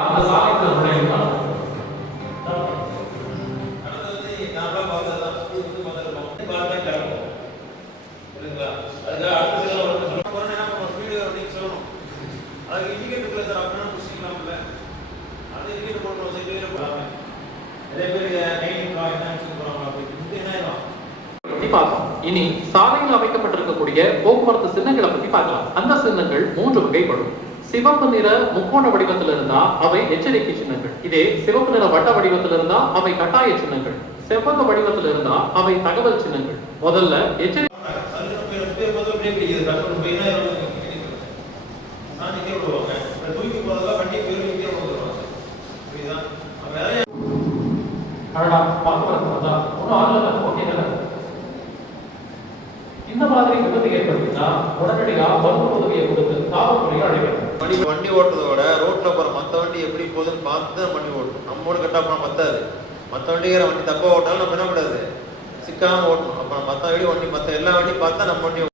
அந்த சாலைக்குள்ள நுழையுமா இனி சாலையில் அமைக்கப்பட்டிருக்கக்கூடிய போக்குவரத்து சின்னங்களை பத்தி பார்க்கலாம். அந்த சின்னங்கள் 3 வகைப்படும். சிவப்பு நிற முக்கோண வடிவத்தில் இருந்தா அவை எச்சரிக்கை சின்னங்கள். இதே சிவப்பு நிற வட்ட வடிவத்தில் இருந்தா அவை கட்டாய சின்னங்கள். செவ்வக வடிவத்தில் இருந்தா அவை தகவல் சின்னங்கள். முதல்ல எச்சரிக்கை இந்த மாதிரி விபத்து ஏற்படுத்தினா உடனடியாக மருத்துவ உதவியை கொடுத்து காவல்துறையை அழைக்கணும். வண்டி ஓட்டுறதோட ரோட்ல போற மற்ற வண்டி எப்படி போகுதுன்னு பார்த்து தான் வண்டி ஓட்டணும். நம்மோட கட்டா போனா பத்தாது. மற்ற வண்டிக்கிற வண்டி தப்பா ஓட்டாலும் நம்ம என்ன கூடாது, சிக்காம ஓட்டணும். அப்ப மற்ற வண்டி மற்ற எல்லா வண்டியும் பார்த்தா நம்ம வண்டி